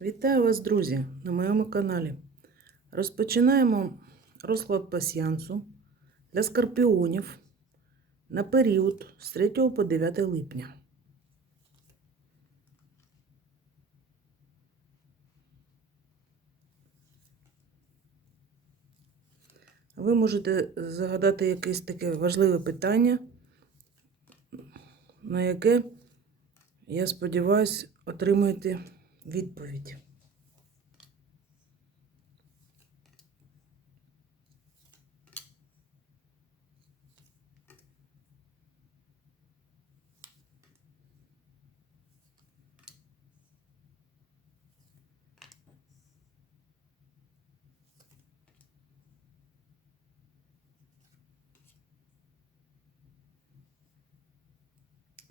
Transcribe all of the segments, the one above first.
Вітаю вас, друзі, на моєму каналі. Розпочинаємо розклад пасіянсу для скорпіонів на період з 3 по 9 липня. Ви можете загадати якесь таке важливе питання, на яке, я сподіваюся, отримаєте відповідь.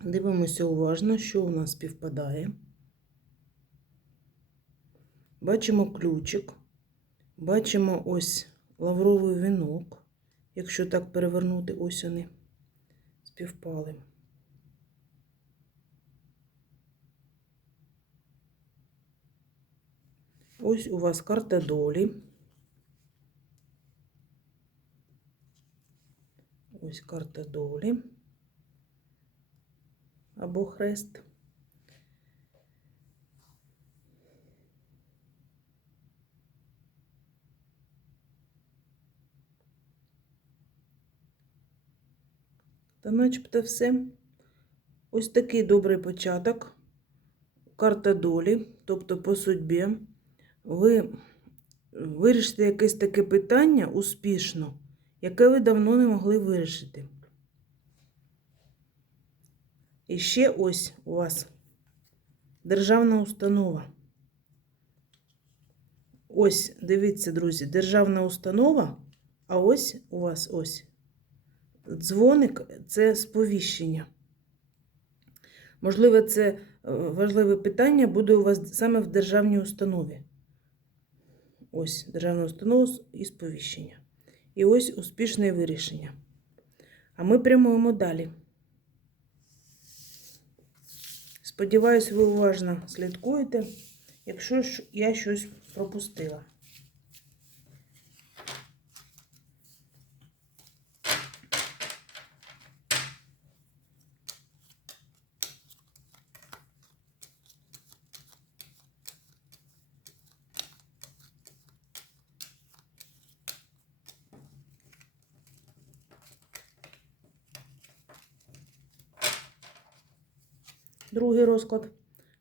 Дивимося уважно, що у нас співпадає. Бачимо ключик, бачимо ось лавровий вінок, якщо так перевернути, ось вони співпали. Ось у вас карта долі. Ось карта долі або хрест. Та начебто все. Ось такий добрий початок. Карта долі, тобто по судьбі. Ви вирішите якесь таке питання успішно, яке ви давно не могли вирішити. І ще ось у вас державна установа. Ось, дивіться, друзі, державна установа, а ось у вас ось дзвоник це сповіщення. Можливо, це е, важливе питання буде у вас саме в державній установі. Ось державна установа і сповіщення. І ось успішне вирішення. А ми прямуємо далі. Сподіваюсь, ви уважно слідкуєте, якщо я щось пропустила. Другий розклад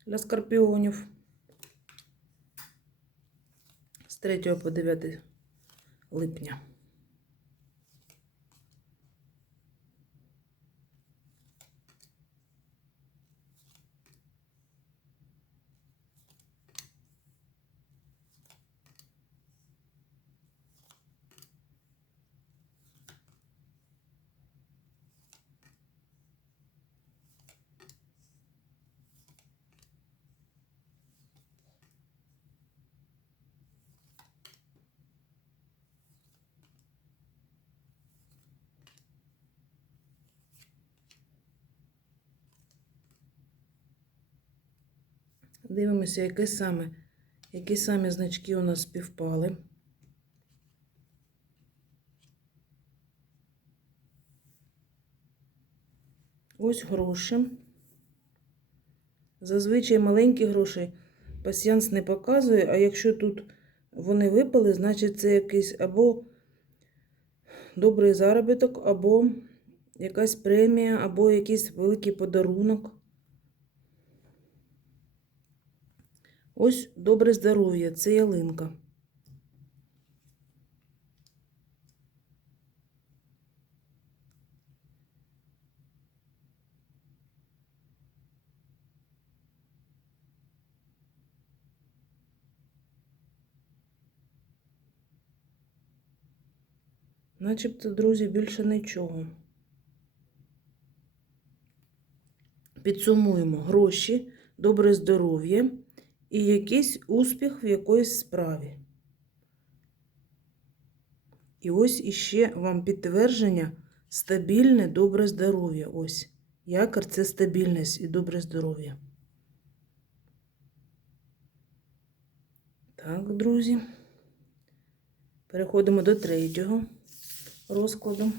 для скорпіонів з 3 по 9 липня. Дивимося, яке саме, які самі значки у нас співпали. Ось гроші. Зазвичай маленькі гроші пасіянс не показує, а якщо тут вони випали, значить це якийсь або добрий заробіток, або якась премія, або якийсь великий подарунок. Ось добре здоров'я, це ялинка. Начебто, друзі, більше нічого. Підсумуємо гроші, добре здоров'я і якийсь успіх в якоїсь справі. І ось іще вам підтвердження стабільне, добре здоров'я. Ось. Якор це стабільність і добре здоров'я. Так, друзі. Переходимо до третього розкладу.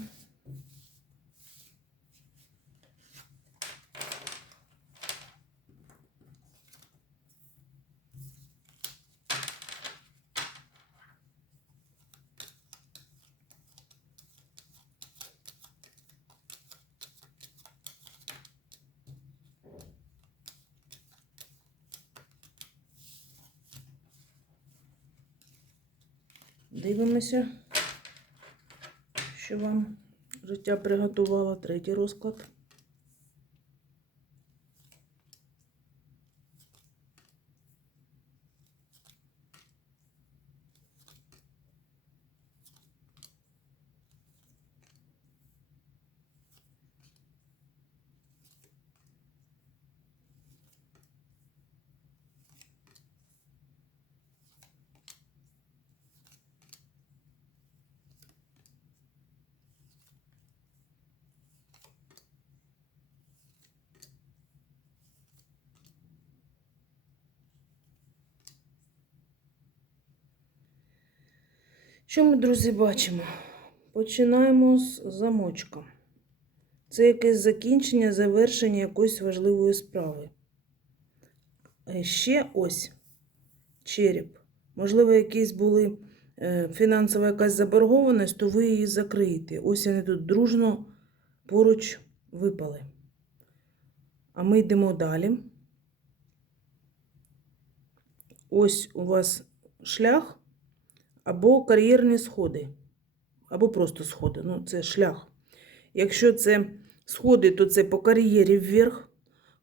Дивимося, що вам життя приготувало. Третій розклад. Що ми, друзі, бачимо? Починаємо з замочка. Це якесь закінчення, завершення якоїсь важливої справи. Е, Ще ось череп. Можливо, якісь були е, фінансова якась заборгованість, то ви її закриєте. Ось вони тут дружно поруч випали. А ми йдемо далі. Ось у вас шлях або кар'єрні сходи, або просто сходи. Ну, це шлях. Якщо це сходи, то це по кар'єрі вверх,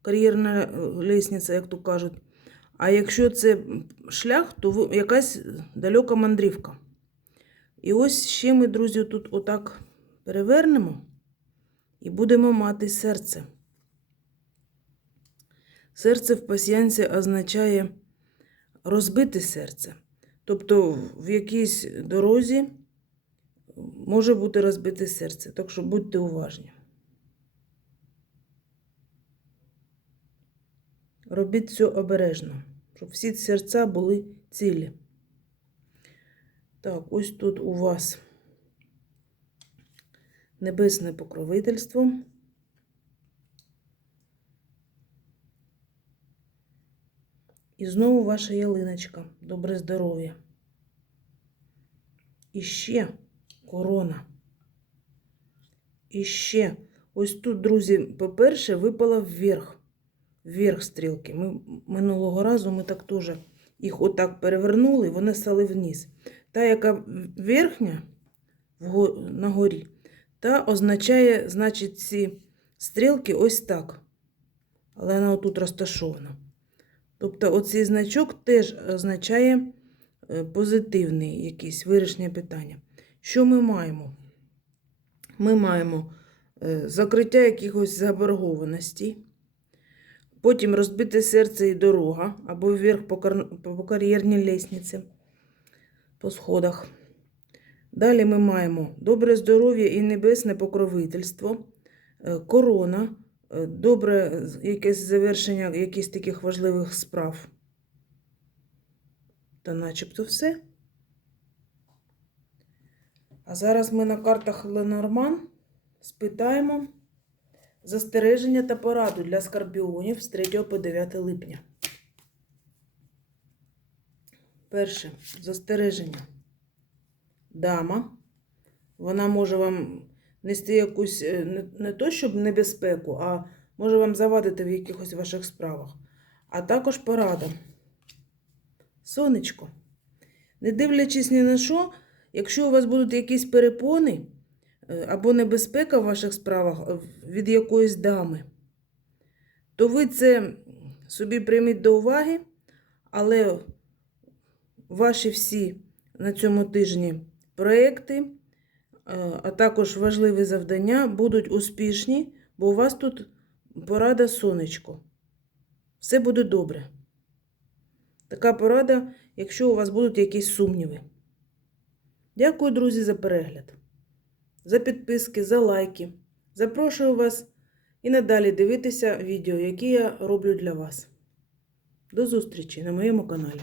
кар'єрна е, лестниця, як то кажуть. А якщо це шлях, то якась далека мандрівка. І ось ще ми, друзі, тут отак перевернемо і будемо мати серце. Серце в пасіянці означає розбите серце. Тобто в якійсь дорозі може бути розбите серце. Так що будьте уважні. Робіть все обережно, щоб всі серця були цілі. Так, ось тут у вас небесне покровительство. І знову ваша ялиночка. Добре здоров'я. І ще корона. І ще. Ось тут, друзі, по-перше, випала вверх. Вверх стрілки. Ми минулого разу ми так теж їх отак перевернули, вони стали вниз. Та, яка верхня на горі, та означає, значить, ці стрілки ось так. Але вона отут розташована. Тобто оцей значок теж означає е, позитивний якийсь вирішення питання. Що ми маємо? Ми маємо е, закриття якихось заборгованостей, потім розбите серце і дорога, або вверх по, кар... по кар'єрній лестниці, по сходах. Далі ми маємо добре здоров'я і небесне покровительство, е, корона, добре якесь завершення якихось таких важливих справ. Та начебто все. А зараз ми на картах Ленорман спитаємо застереження та пораду для скорпіонів з 3 по 9 липня. Перше застереження. Дама. Вона може вам нести якусь е, не, то, щоб небезпеку, а може вам завадити в якихось ваших справах. А також порада. Сонечко. Не дивлячись ні на що, якщо у вас будуть якісь перепони е, або небезпека в ваших справах е, від якоїсь дами, то ви це собі прийміть до уваги, але ваші всі на цьому тижні проекти, а також важливі завдання будуть успішні, бо у вас тут порада сонечко. Все буде добре. Така порада, якщо у вас будуть якісь сумніви. Дякую, друзі, за перегляд, за підписки, за лайки. Запрошую вас і надалі дивитися відео, які я роблю для вас. До зустрічі на моєму каналі.